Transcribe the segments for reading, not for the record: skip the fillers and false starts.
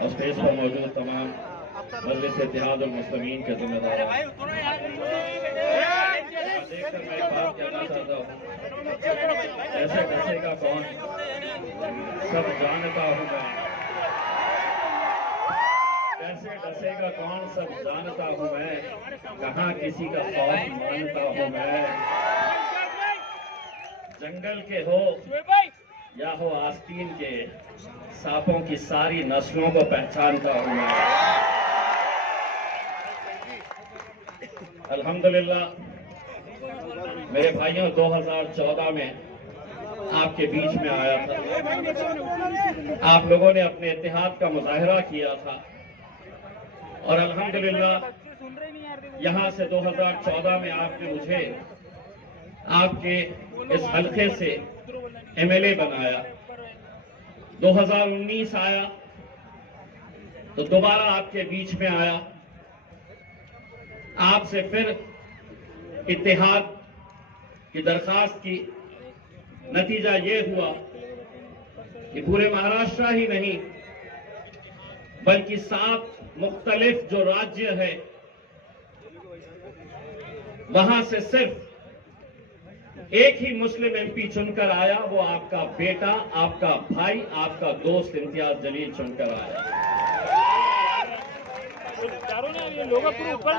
और स्टेज पर मौजूद तमाम मजलिस इत्तेहाद और मुस्लिमीन के जिम्मेदार, देखकर मैं एक बात कहना चाहता हूँ, ऐसे डसेगा कौन, सब जानता हूँ मैं। कैसे डसेगा कौन, सब जानता हूँ मैं। कहाँ किसी का खौफ मानता हूँ मैं। जंगल के हो या हो आस्तीन के, सांपों की सारी नस्लों को पहचानता हूँ मैं। अल्हम्दुलिल्लाह मेरे भाइयों, 2014 में आपके बीच में आया था। आप लोगों ने अपने इत्तेहाद का मुजाहिरा किया था और अल्हम्दुलिल्लाह यहां से 2014 में आपने मुझे आपके इस हल्के से एमएलए बनाया। 2019 आया तो दोबारा आपके बीच में आया, आपसे फिर इत्तेहाद की दरखास्त की। नतीजा ये हुआ कि पूरे महाराष्ट्र ही नहीं बल्कि 7 मुख्तलिफ जो राज्य है वहां से सिर्फ एक ही मुस्लिम एमपी चुनकर आया, वो आपका बेटा, आपका भाई, आपका दोस्त इम्तियाज जलील चुनकर आया।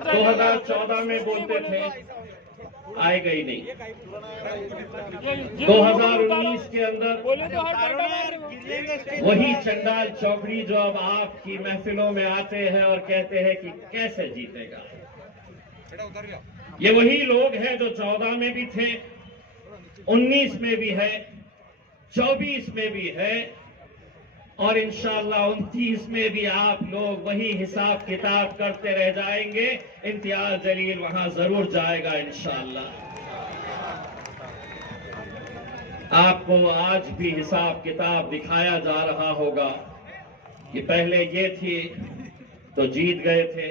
2014 में बोलते थे, आए गई नहीं। 2019 के अंदर वही चंडाल चौकड़ी जो अब आपकी महफिलों में आते हैं और कहते हैं कि कैसे जीतेगा, ये वही लोग हैं जो 14 में भी थे, 19 में भी है, 24 में भी है और इंशाअल्लाह 29 में भी आप लोग वही हिसाब किताब करते रह जाएंगे। इम्तियाज जलील वहां जरूर जाएगा इंशाअल्लाह। आपको आज भी हिसाब किताब दिखाया जा रहा होगा कि पहले ये थी तो जीत गए थे,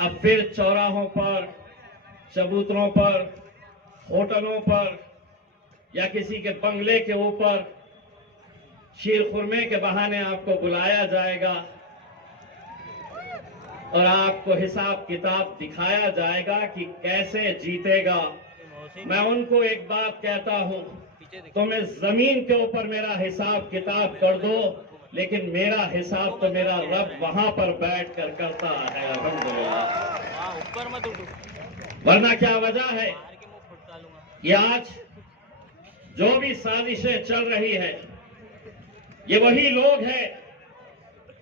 अब फिर चौराहों पर, चबूतरों पर, होटलों पर या किसी के बंगले के ऊपर शीर खुरमे के बहाने आपको बुलाया जाएगा और आपको हिसाब किताब दिखाया जाएगा कि कैसे जीतेगा। मैं उनको एक बात कहता हूं, तुम्हें जमीन के ऊपर मेरा हिसाब किताब कर दो, लेकिन मेरा हिसाब तो मेरा रब वहां पर बैठ कर करता है अल्हम्दुलिल्लाह। वरना क्या वजह है कि आज जो भी साजिशें चल रही है, ये वही लोग हैं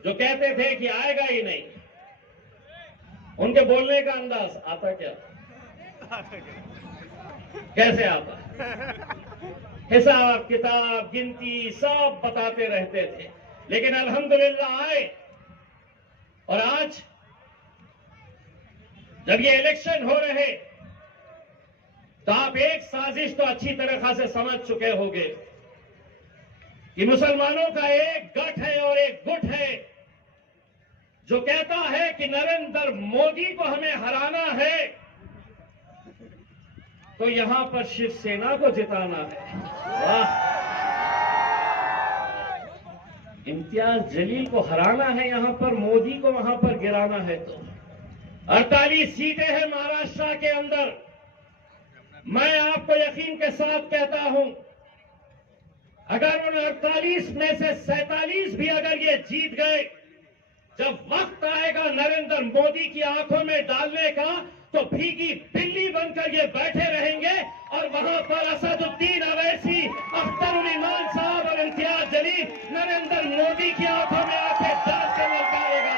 जो कहते थे कि आएगा ही नहीं। उनके बोलने का अंदाज आता क्या, कैसे आता, हिसाब किताब गिनती सब बताते रहते थे, लेकिन अल्हम्दुलिल्लाह आए। और आज जब ये इलेक्शन हो रहे तो आप एक साजिश तो अच्छी तरह से समझ चुके होंगे कि मुसलमानों का एक गठ है और एक गुट है जो कहता है कि नरेंद्र मोदी को हमें हराना है तो यहां पर शिवसेना को जिताना है। वाह, इम्तियाज जलील को हराना है यहां पर, मोदी को वहां पर गिराना है। तो 48 सीटें हैं महाराष्ट्र के अंदर। मैं आपको यकीन के साथ कहता हूं, अगर उन 48 में से 47 भी अगर ये जीत गए, जब वक्त आएगा नरेंद्र मोदी की आंखों में डालने का तो भीगी बिल्ली बनकर ये बैठे रहेंगे और वहां पर असदुद्दीन अवैसी, अख्तरुल ईमान साहब और इम्तियाज जलील नरेंद्र मोदी की आंखों में आंखें डाल कर ललकारेगा।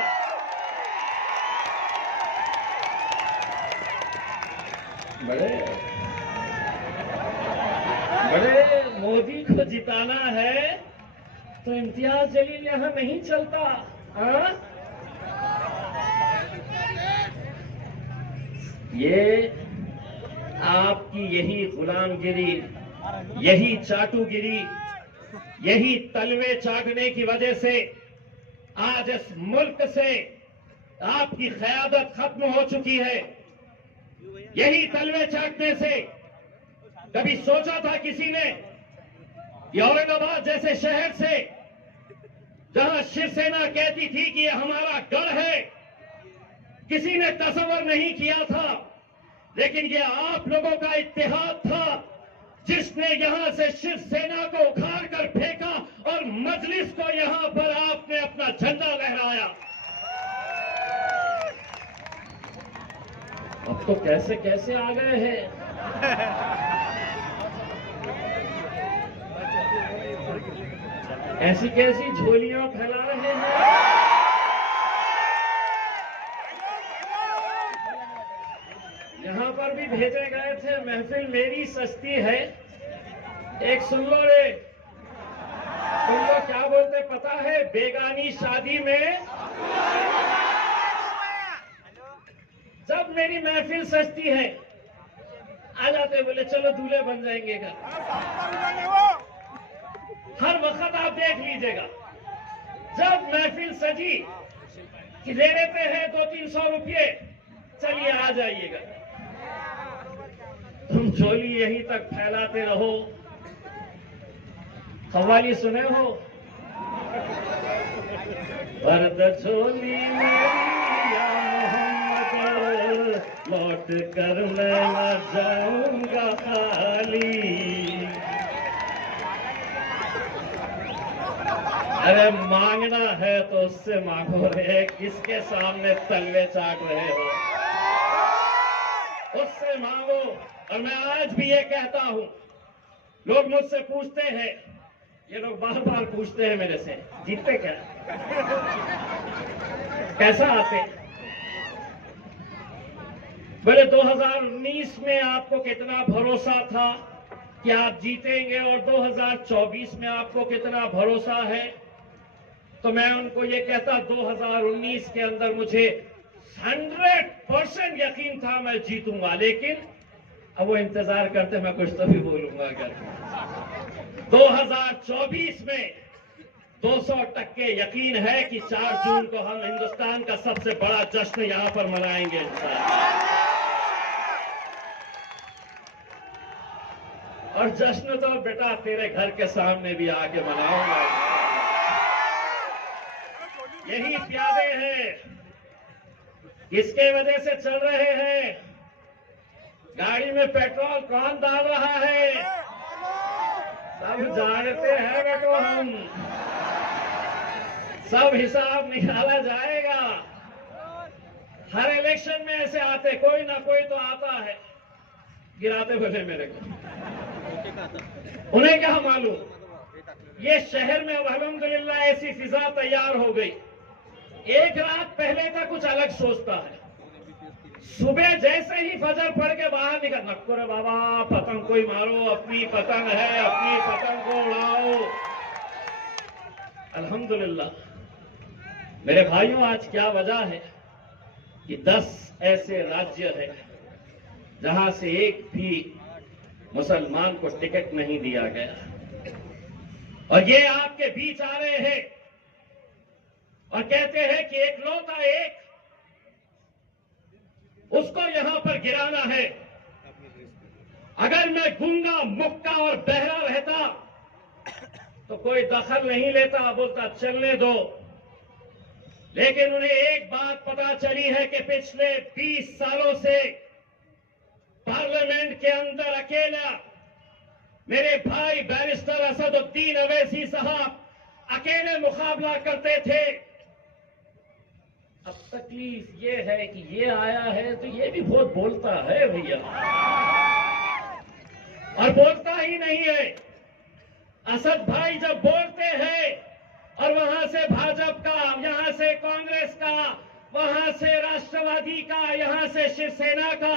बड़े मोदी को जिताना है तो इम्तियाज जलील यहां नहीं चलता। ये आपकी यही गुलामगिरी, यही चाटुगिरी, यही तलवे चाटने की वजह से आज इस मुल्क से आपकी क़यादत खत्म हो चुकी है। यही तलवे चाटने से कभी सोचा था किसी ने कि औरंगाबाद जैसे शहर से जहां शिवसेना कहती थी कि यह हमारा गढ़ है, किसी ने तस्वर नहीं किया था, लेकिन यह आप लोगों का इत्तेहाद था जिसने यहां से शिवसेना को उखाड़ कर फेंका और मजलिस को यहां पर आपने अपना झंडा लहराया। अब तो कैसे कैसे आ गए हैं। ऐसी कैसी झोलियां फैला रहे हैं। यहां पर भी भेजे गए थे, महफिल मेरी सस्ती है, एक सुन लो रे, तुम लोग क्या बोलते पता है, बेगानी शादी में जब मेरी महफिल सस्ती है आ जाते, बोले चलो दूल्हे बन जाएंगे घर। हर वक्त आप देख लीजिएगा, जब महफिल सजी कि ले लेते हैं 200-300 रुपये, चलिए आ जाइएगा। तुम झोली यहीं तक फैलाते रहो। कव्वाली सुने हो, बर्द झोली मेरी या मोहम्मद, लौट कर मैं न जाऊंगा खाली। अरे मांगना है तो उससे मांगो रे, किसके सामने तलवे चाट रहे हो, उससे मांगो। और मैं आज भी ये कहता हूं, लोग मुझसे पूछते हैं, ये लोग बार बार पूछते हैं मेरे से, जीतते क्या, कैसा आते। बोले 2019 में आपको कितना भरोसा था कि आप जीतेंगे और 2024 में आपको कितना भरोसा है। तो मैं उनको ये कहता, 2019 के अंदर मुझे 100% यकीन था मैं जीतूंगा, लेकिन अब वो इंतजार करते मैं कुछ तो भी बोलूंगा अगर। 2024 में 200% यकीन है कि 4 जून को हम हिंदुस्तान का सबसे बड़ा जश्न यहां पर मनाएंगे। और जश्न तो बेटा तेरे घर के सामने भी आके मनाऊंगा। यही प्यादे हैं, किसके वजह से चल रहे हैं, गाड़ी में पेट्रोल कौन डाल रहा है, सब जानते हैं बेटो, हम सब हिसाब निकाला जाएगा। हर इलेक्शन में ऐसे आते, कोई ना कोई तो आता है, गिराते बोले मेरे को, उन्हें क्या मालूम। ये शहर में अब अल्हम्दुलिल्लाह ऐसी फिजा तैयार हो गई, एक रात पहले का कुछ अलग सोचता है, सुबह जैसे ही फजर पड़ के बाहर निकल, नक्को रे बाबा पतंग कोई मारो, अपनी पतंग है, अपनी पतंग को उड़ाओ। अल्हम्दुलिल्लाह मेरे भाइयों, आज क्या वजह है कि 10 ऐसे राज्य हैं जहां से एक भी मुसलमान को टिकट नहीं दिया गया, और ये आपके बीच आ रहे हैं और कहते हैं कि एकलौता एक, उसको यहां पर गिराना है। अगर मैं गूंगा, मुक्का और बहरा रहता तो कोई दखल नहीं लेता, बोलता चलने दो। लेकिन उन्हें एक बात पता चली है कि पिछले 20 सालों से पार्लियामेंट के अंदर अकेला मेरे भाई बैरिस्टर असदुद्दीन अवैसी साहब अकेले मुकाबला करते थे। अब तकलीफ ये है कि ये आया है तो ये भी बहुत बोलता है भैया, और बोलता ही नहीं है। असद भाई जब बोलते हैं और वहां से भाजपा का, यहां से कांग्रेस का, वहां से राष्ट्रवादी का, यहां से शिवसेना का,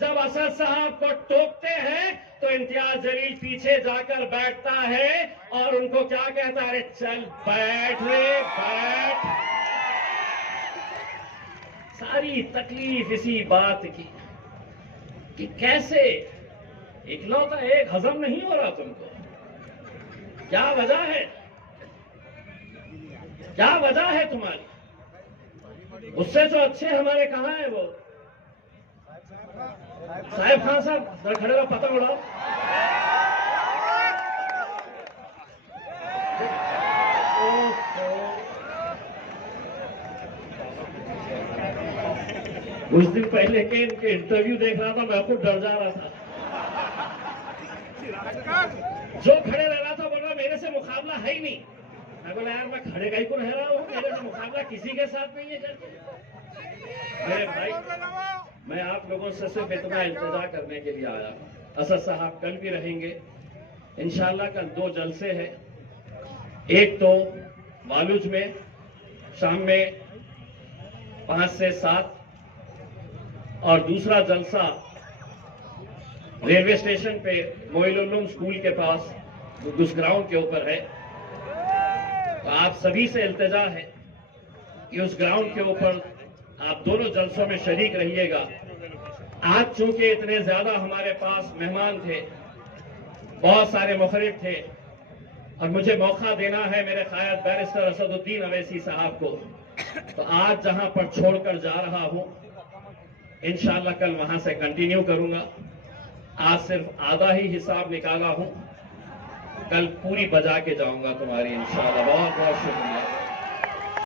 जब असद साहब को टोकते हैं तो इम्तियाज जलील पीछे जाकर बैठता है और उनको क्या कहता है, अरे चल बैठ रे बैठ। सारी तकलीफ इसी बात की कि कैसे इकलौता एक हजम नहीं हो रहा तुमको, क्या वजह है, क्या वजह है तुम्हारी। उससे तो अच्छे हमारे कहां है वो साहेब खान साहब, जरा खड़े रहो, पतंग उड़ाओ। कुछ दिन पहले के इनके इंटरव्यू देख रहा था, मैं खुद डर जा रहा था। जो खड़े रह रहा था बोल रहा मेरे से मुकाबला है ही नहीं। मैं बोला यार मैं खड़े का ही को रह रहा हूँ, मेरे से मुकाबला किसी के साथ नहीं है। मेरे भाई, मैं आप लोगों से सिर्फ इतना इंतजार करने के लिए आया। असद साहब कल भी रहेंगे इंशाल्लाह। कल 2 जलसे हैं, एक तो वालुज में शाम में 5 से 7 और दूसरा जलसा रेलवे स्टेशन पे मोइनुल स्कूल के पास उस ग्राउंड के ऊपर है। तो आप सभी से इल्तिजा है कि उस ग्राउंड के ऊपर आप दोनों जलसों में शरीक रहिएगा। आज चूंकि इतने ज्यादा हमारे पास मेहमान थे, बहुत सारे मुखरिब थे, और मुझे मौका देना है मेरे कायद बैरिस्टर असदुद्दीन अवैसी साहब को, तो आज जहां पर छोड़कर जा रहा हूं इंशाअल्लाह कल वहां से कंटिन्यू करूंगा। आज सिर्फ आधा ही हिसाब निकाला हूं, कल पूरी बजा के जाऊंगा तुम्हारी इंशाअल्लाह। बहुत बहुत शुक्रिया।